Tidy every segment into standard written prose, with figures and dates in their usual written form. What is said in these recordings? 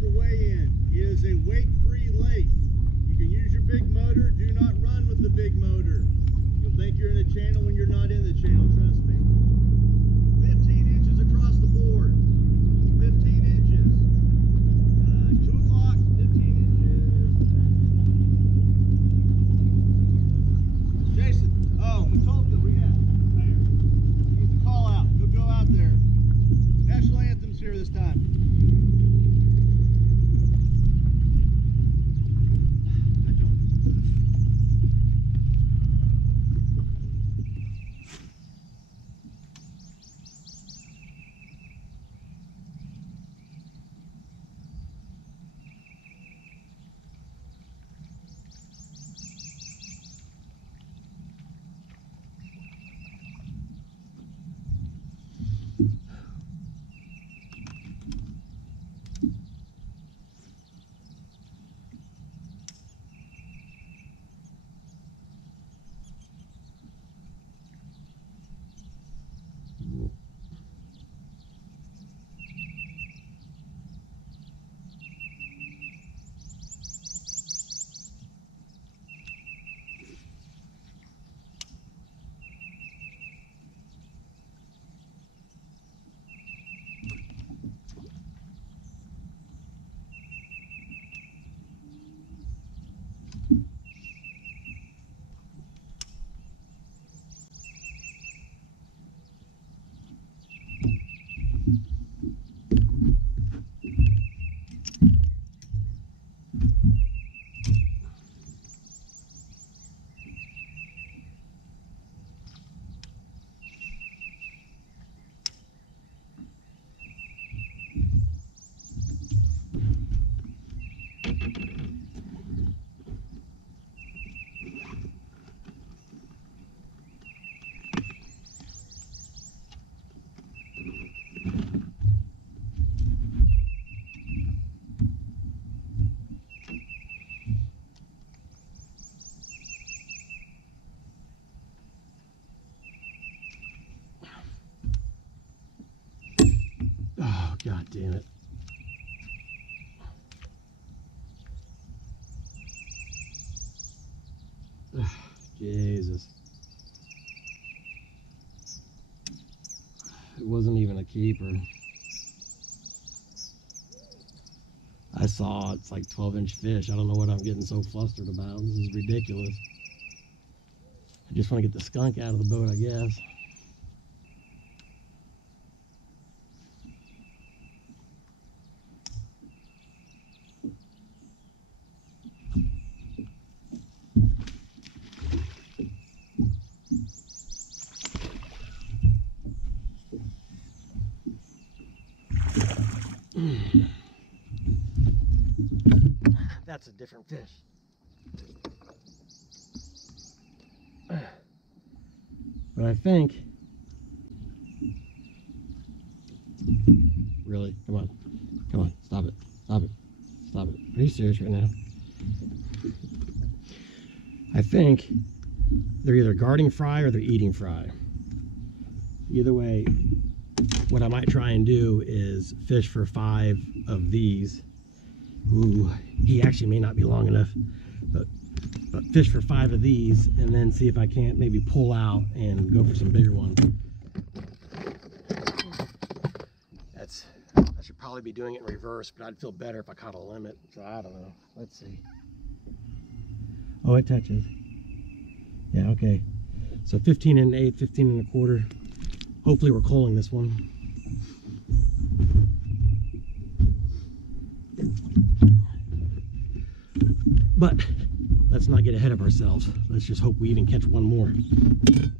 for weigh-in. It is a weight-free lake. You can use your big motor. Do not run with the big motor. You'll think you're in the channel when you're not in the channel, trust me. 15 inches across the board. 15 inches. 2 o'clock, 15 inches. Jason, oh, we told them we had. Right here. He's the call out. He'll go out there. National anthem's here this time. Oh, God damn it. Jesus. It wasn't even a keeper. I saw it's like 12-inch fish. I don't know what I'm getting so flustered about. This is ridiculous. I just want to get the skunk out of the boat, I guess. That's a different fish. But I think, really, come on, stop it, stop it, stop it. Are you serious right now? I think they're either guarding fry or they're eating fry. Either way, what I might try and do is fish for 5 of these. Ooh, he actually may not be long enough, but fish for 5 of these and then see if I can't maybe pull out and go for some bigger ones. I should probably be doing it in reverse, but I'd feel better if I caught a limit, so I don't know. Let's see. Oh, it touches. Yeah, okay. So 15 1/8, 15 1/4. Hopefully we're culling this one. But let's not get ahead of ourselves. Let's just hope we even catch one more. What the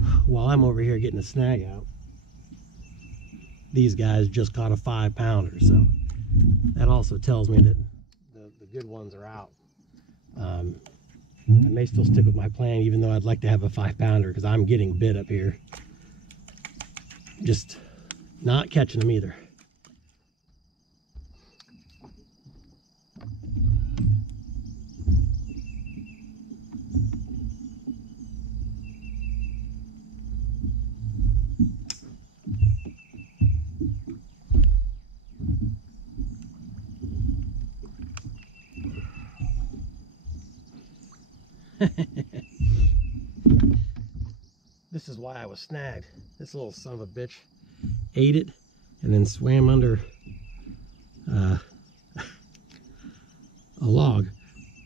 hell? While I'm over here getting a snag out, these guys just caught a 5-pounder, so that also tells me that the good ones are out. I may still stick with my plan, even though I'd like to have a 5-pounder, because I'm getting bit up here. Just not catching them either. This is why I was snagged. This little son of a bitch ate it and then swam under a log.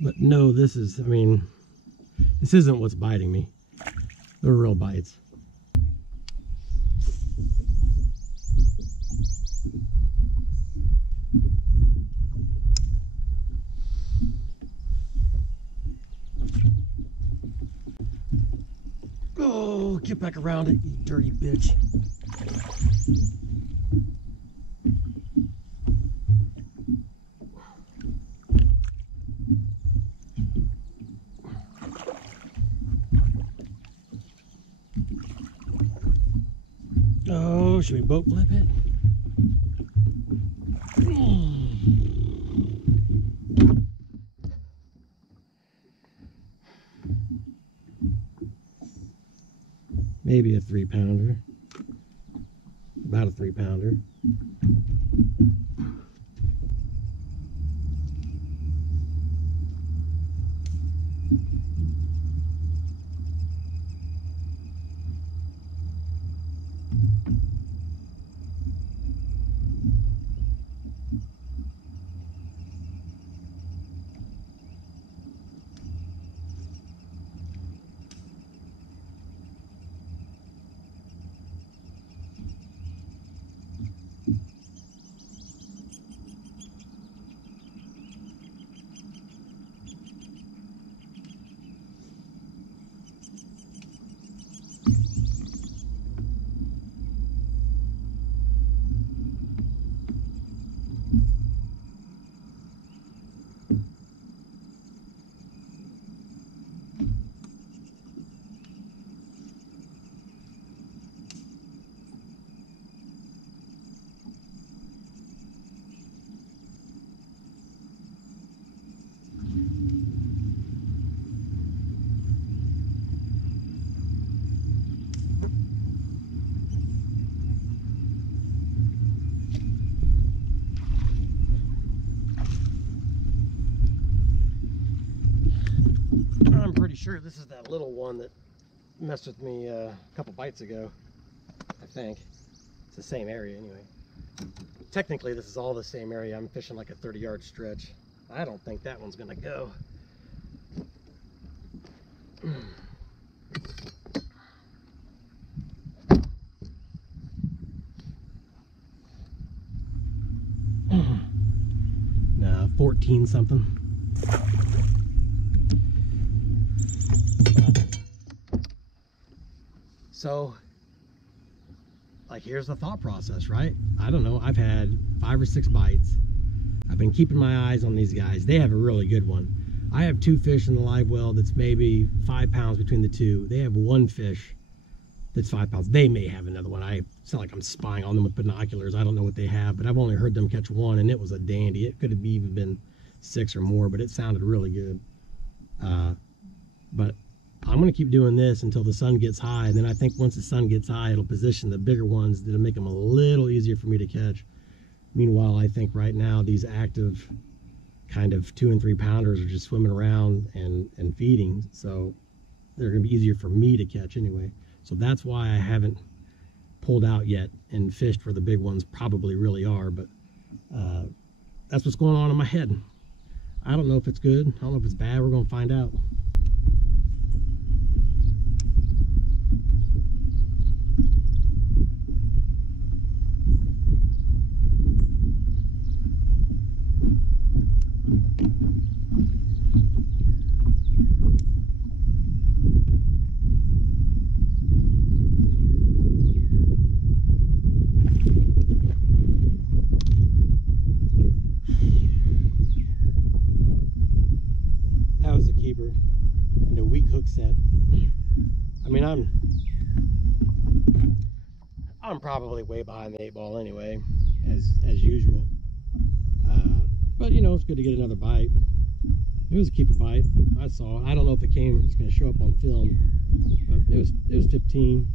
But no, this is, I mean, this isn't what's biting me. They're real bites. Oh, get back around it, you dirty bitch. Oh, should we boat flip it? Maybe a 3-pounder. About a 3-pounder. I'm pretty sure this is that little one that messed with me a couple bites ago. I think it's the same area anyway. Technically this is all the same area. I'm fishing like a 30-yard stretch. I don't think that one's gonna go. Nah, 14 something. So, like, here's the thought process, right? I don't know, I've had 5 or 6 bites. I've been keeping my eyes on these guys. They have a really good one. I have 2 fish in the live well that's maybe 5 pounds between the 2. They have 1 fish that's 5 pounds. They may have another one. It's not like I'm spying on them with binoculars. I don't know what they have, but I've only heard them catch 1, and it was a dandy. It could have even been 6 or more, but it sounded really good. But I'm going to keep doing this until the sun gets high, and then I think once the sun gets high, it'll position the bigger ones that'll make them a little easier for me to catch. Meanwhile, I think right now these active kind of 2 and 3 pounders are just swimming around and feeding, so they're going to be easier for me to catch anyway. So that's why I haven't pulled out yet and fished where the big ones probably really are, but that's what's going on in my head. I don't know if it's good. I don't know if it's bad. We're going to find out. That was a keeper and a weak hook set. I mean, I'm probably way behind the 8 ball anyway, as usual. But you know, it's good to get another bite. It was a keeper bite. I saw it. I don't know if it's going to show up on film, but it was 15.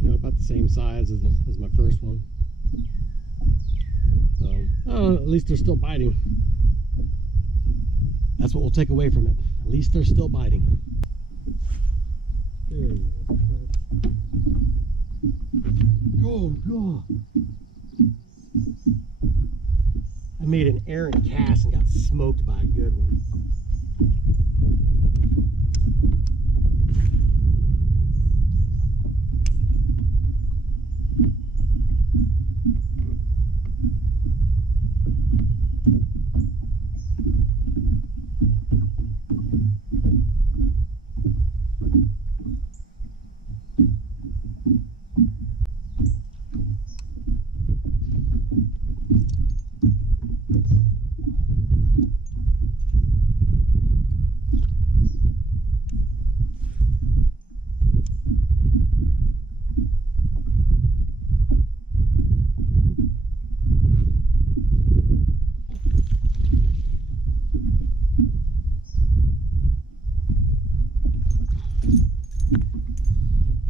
You know, about the same size as my first one. So, at least they're still biting. That's what we'll take away from it. At least they're still biting. There you go. Oh, God. I made an errant cast and got smoked by a good one.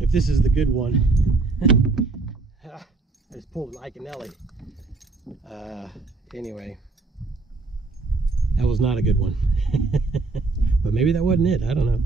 If this is the good one, I just pulled an Iconelli. Anyway, that was not a good one. But maybe that wasn't it. I don't know.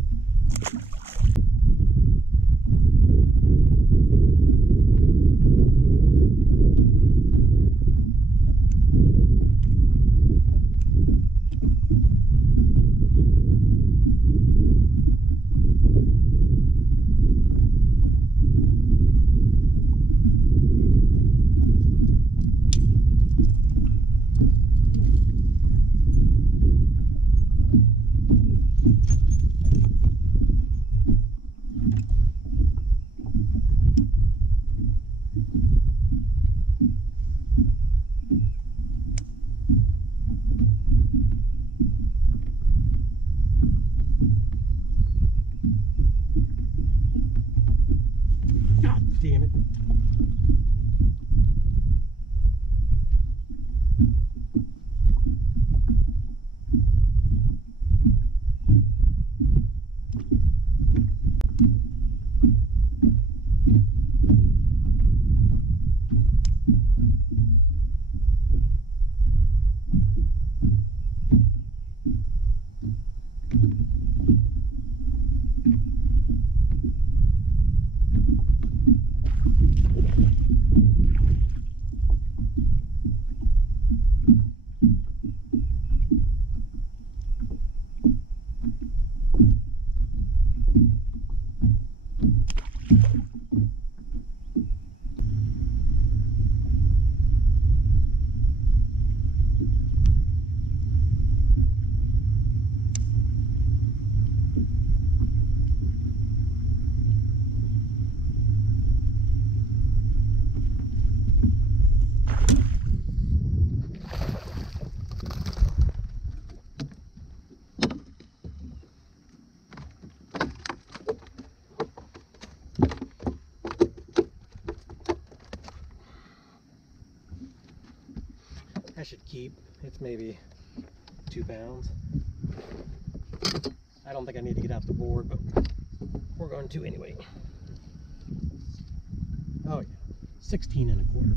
God damn it. That should keep. It's maybe 2 pounds. I don't think I need to get off the board, but we're going to anyway. Oh yeah, 16 1/4.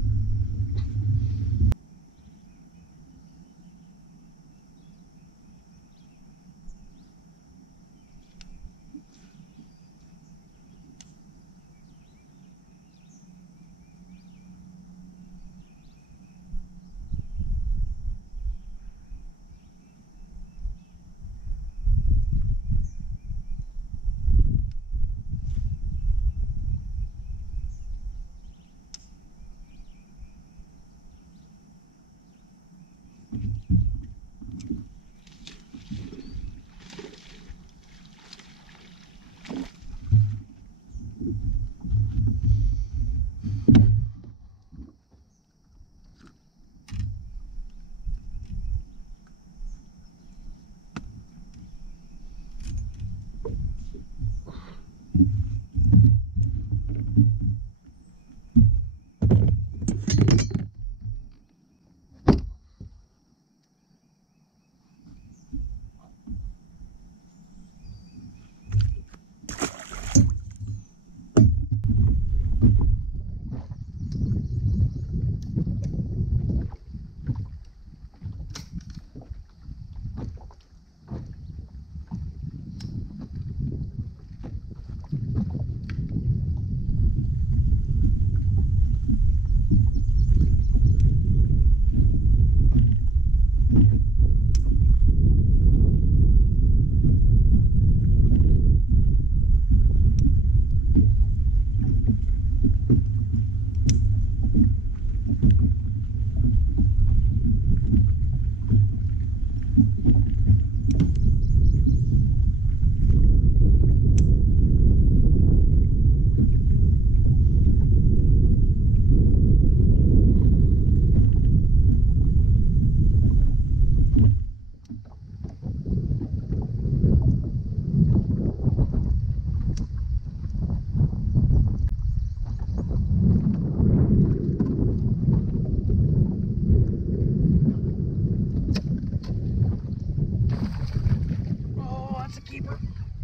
keeper.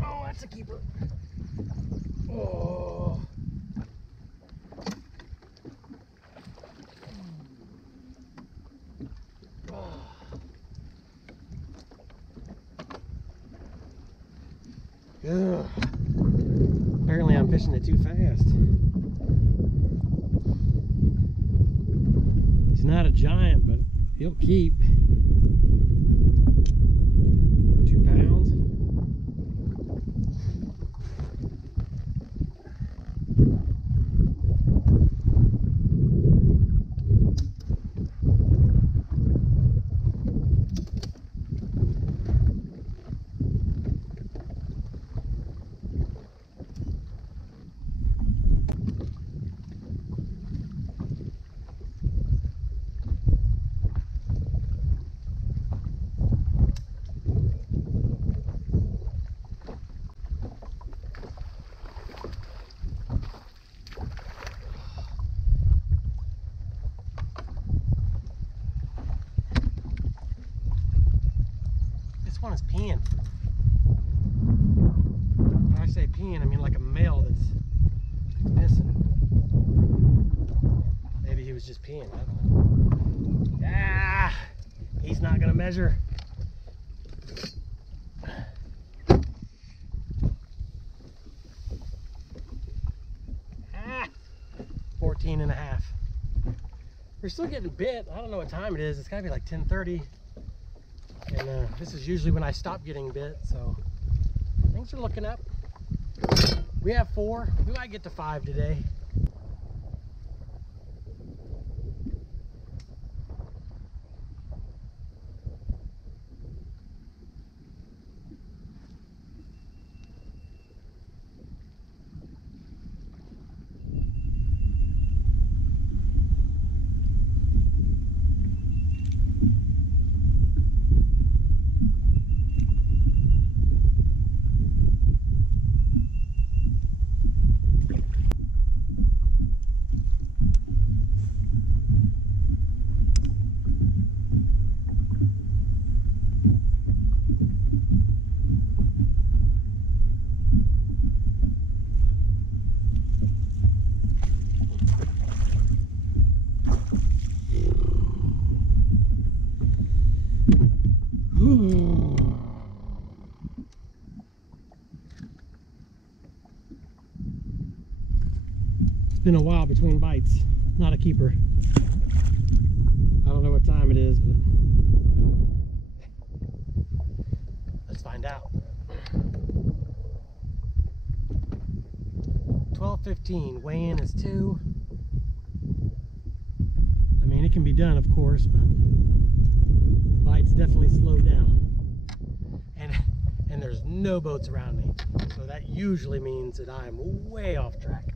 Oh, that's a keeper. Oh. Ugh. Apparently I'm fishing it too fast. He's not a giant, but he'll keep. 2 pounds. This one is peeing. When I say peeing, I mean like a male that's missing. Maybe he was just peeing. I don't know. Ah, he's not gonna measure. Ah, 14 and a half. We're still getting bit. I don't know what time it is. It's gotta be like 10:30. And this is usually when I stop getting bit, so things are looking up. We have 4. We might get to 5 today. It's been a while between bites. Not a keeper. I don't know what time it is, but let's find out. 12:15. Weigh-in is 2. I mean, it can be done, of course, but bites definitely slow down. And there's no boats around me, so that usually means that I'm way off track.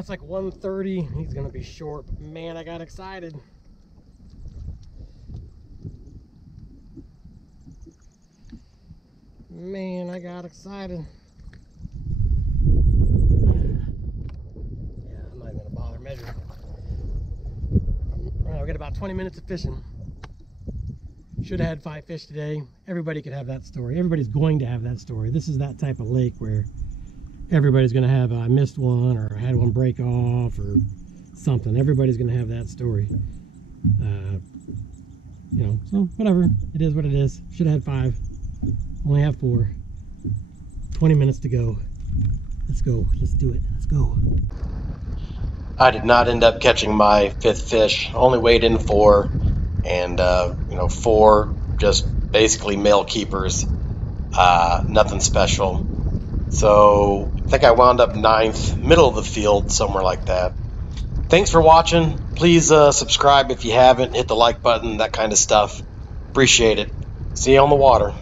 It's like 1:30. He's gonna be short, but man, I got excited. Man, I got excited. Yeah, I'm not even gonna bother measuring. All right, we got about 20 minutes of fishing. Should have had 5 fish today. Everybody could have that story. Everybody's going to have that story. This is that type of lake where everybody's going to have, I missed one, or I had one break off, or something. Everybody's going to have that story. You know, so whatever. It is what it is. Should have had 5. Only have 4. 20 minutes to go. Let's go. Let's do it. Let's go. I did not end up catching my 5th fish. Only weighed in 4. And, you know, 4 just basically male keepers. Nothing special. So I think I wound up 9th, middle of the field, somewhere like that. Thanks for watching. Please subscribe if you haven't. Hit the like button, that kind of stuff. Appreciate it. See you on the water.